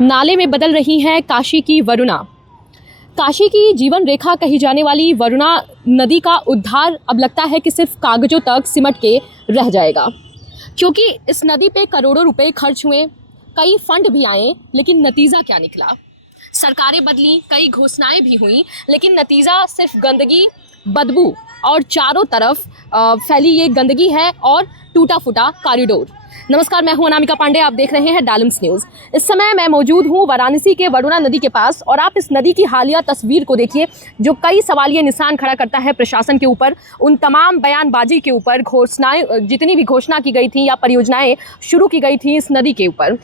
नाले में बदल रही है काशी की वरुणा। काशी की जीवन रेखा कही जाने वाली वरुणा नदी का उद्धार अब लगता है कि सिर्फ कागजों तक सिमट के रह जाएगा, क्योंकि इस नदी पे करोड़ों रुपए खर्च हुए, कई फंड भी आए, लेकिन नतीजा क्या निकला। सरकारें बदली, कई घोषणाएं भी हुई, लेकिन नतीजा सिर्फ गंदगी, बदबू और चारों तरफ फैली ये गंदगी है और टूटा फूटा कॉरिडोर। नमस्कार, मैं हूं अनामिका पांडे, आप देख रहे हैं डालम्स न्यूज़। इस समय मैं मौजूद हूं वाराणसी के वरुणा नदी के पास और आप इस नदी की हालिया तस्वीर को देखिए, जो कई सवालिया निशान खड़ा करता है प्रशासन के ऊपर, उन तमाम बयानबाजी के ऊपर, घोषणाएं, जितनी भी घोषणा की गई थी या परियोजनाएं शुरू की गई थी इस नदी के ऊपर।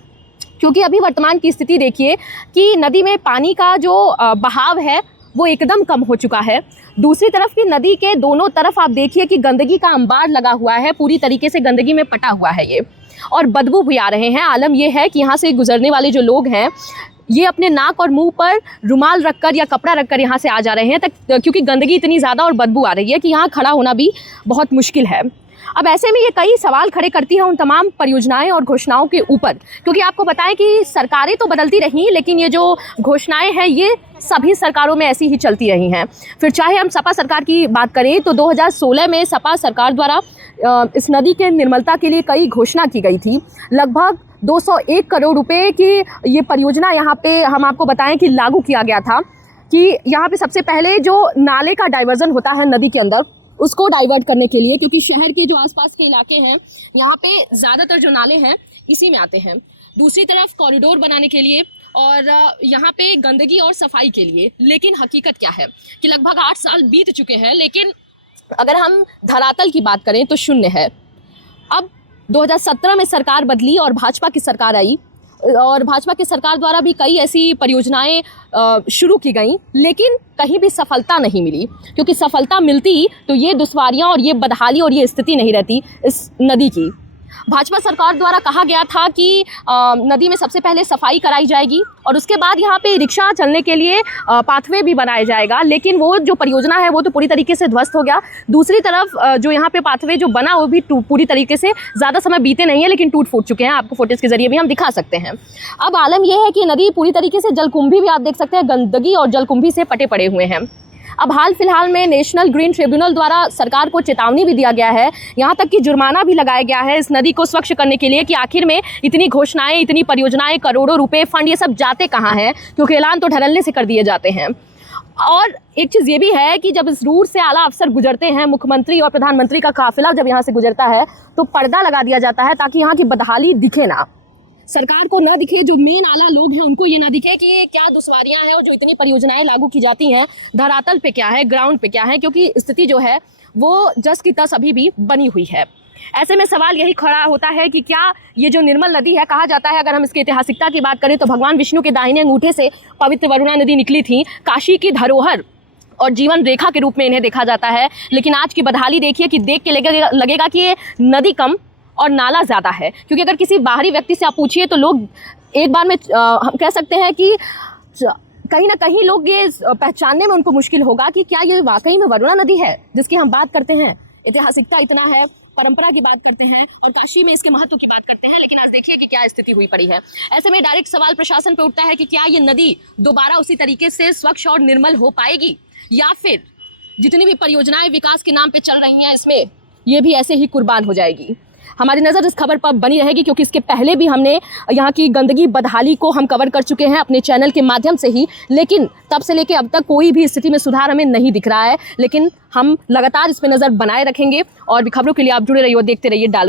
क्योंकि अभी वर्तमान की स्थिति देखिए कि नदी में पानी का जो बहाव है वो एकदम कम हो चुका है। दूसरी तरफ की नदी के दोनों तरफ आप देखिए कि गंदगी का अंबार लगा हुआ है, पूरी तरीके से गंदगी में पटा हुआ है ये, और बदबू भी आ रहे हैं। आलम ये है कि यहाँ से गुजरने वाले जो लोग हैं ये अपने नाक और मुंह पर रुमाल रखकर या कपड़ा रखकर यहाँ से आ जा रहे हैं, क्योंकि गंदगी इतनी ज़्यादा और बदबू आ रही है कि यहाँ खड़ा होना भी बहुत मुश्किल है। अब ऐसे में ये कई सवाल खड़े करती है उन तमाम परियोजनाएं और घोषणाओं के ऊपर, क्योंकि आपको बताएं कि सरकारें तो बदलती रहीं, लेकिन ये जो घोषणाएं हैं ये सभी सरकारों में ऐसी ही चलती रही हैं। फिर चाहे हम सपा सरकार की बात करें तो 2016 में सपा सरकार द्वारा इस नदी के निर्मलता के लिए कई घोषणा की गई थी। लगभग 201 करोड़ रुपए की ये परियोजना यहाँ पे हम आपको बताएं कि लागू किया गया था, कि यहाँ पे सबसे पहले जो नाले का डाइवर्जन होता है नदी के अंदर, उसको डाइवर्ट करने के लिए, क्योंकि शहर के जो आसपास के इलाके हैं यहाँ पे ज़्यादातर जो नाले हैं इसी में आते हैं। दूसरी तरफ कॉरिडोर बनाने के लिए और यहाँ पे गंदगी और सफाई के लिए। लेकिन हकीकत क्या है कि लगभग 8 साल बीत चुके हैं, लेकिन अगर हम धरातल की बात करें तो शून्य है। अब 2017 में सरकार बदली और भाजपा की सरकार आई, और भाजपा की सरकार द्वारा भी कई ऐसी परियोजनाएं शुरू की गई, लेकिन कहीं भी सफलता नहीं मिली। क्योंकि सफलता मिलती तो ये दुश्वारियां और ये बदहाली और ये स्थिति नहीं रहती इस नदी की। भाजपा सरकार द्वारा कहा गया था कि नदी में सबसे पहले सफाई कराई जाएगी और उसके बाद यहाँ पे रिक्शा चलने के लिए पाथवे भी बनाया जाएगा, लेकिन वो जो परियोजना है वो तो पूरी तरीके से ध्वस्त हो गया। दूसरी तरफ जो यहाँ पे पाथवे जो बना वो भी पूरी तरीके से, ज़्यादा समय बीते नहीं है लेकिन टूट फूट चुके हैं, आपको फोटोज़ के जरिए भी हम दिखा सकते हैं। अब आलम यह है कि नदी पूरी तरीके से जलकुंभी भी आप देख सकते हैं, गंदगी और जलकुंभी से पटे पड़े हुए हैं। अब हाल फिलहाल में नेशनल ग्रीन ट्रिब्यूनल द्वारा सरकार को चेतावनी भी दिया गया है, यहाँ तक कि जुर्माना भी लगाया गया है इस नदी को स्वच्छ करने के लिए, कि आखिर में इतनी घोषणाएं, इतनी परियोजनाएं, करोड़ों रुपए फंड, ये सब जाते कहाँ हैं, क्योंकि ऐलान तो धड़ल्ले से कर दिए जाते हैं। और एक चीज़ ये भी है कि जब इस रूट से आला अफसर गुजरते हैं, मुख्यमंत्री और प्रधानमंत्री का काफिला जब यहाँ से गुजरता है, तो पर्दा लगा दिया जाता है ताकि यहाँ की बदहाली दिखे ना, सरकार को ना दिखे, जो मेन आला लोग हैं उनको ये ना दिखे कि ये क्या दुश्वारियां हैं और जो इतनी परियोजनाएं लागू की जाती हैं धरातल पे क्या है, ग्राउंड पे क्या है, क्योंकि स्थिति जो है वो जस की तस अभी भी बनी हुई है। ऐसे में सवाल यही खड़ा होता है कि क्या ये जो निर्मल नदी है, कहा जाता है, अगर हम इसकी ऐतिहासिकता की बात करें तो भगवान विष्णु के दाहिने अंगूठे से पवित्र वरुणा नदी निकली थी, काशी की धरोहर और जीवन रेखा के रूप में इन्हें देखा जाता है। लेकिन आज की बदहाली देखिए कि देख के लगेगा कि ये नदी कम और नाला ज़्यादा है। क्योंकि अगर किसी बाहरी व्यक्ति से आप पूछिए तो लोग एक बार में हम कह सकते हैं कि कहीं ना कहीं लोग ये पहचानने में उनको मुश्किल होगा कि क्या ये वाकई में वरुणा नदी है जिसकी हम बात करते हैं। ऐतिहासिकता इतना है, परंपरा की बात करते हैं और काशी में इसके महत्व की बात करते हैं, लेकिन आज देखिए कि क्या स्थिति हुई पड़ी है। ऐसे में डायरेक्ट सवाल प्रशासन पे उठता है कि क्या ये नदी दोबारा उसी तरीके से स्वच्छ और निर्मल हो पाएगी, या फिर जितनी भी परियोजनाएं विकास के नाम पे चल रही हैं इसमें ये भी ऐसे ही कुर्बान हो जाएगी। हमारी नज़र इस खबर पर बनी रहेगी, क्योंकि इसके पहले भी हमने यहाँ की गंदगी, बदहाली को हम कवर कर चुके हैं अपने चैनल के माध्यम से ही, लेकिन तब से लेके अब तक कोई भी स्थिति में सुधार हमें नहीं दिख रहा है। लेकिन हम लगातार इस पर नज़र बनाए रखेंगे और भी खबरों के लिए आप जुड़े रहिए और देखते रहिए डाल।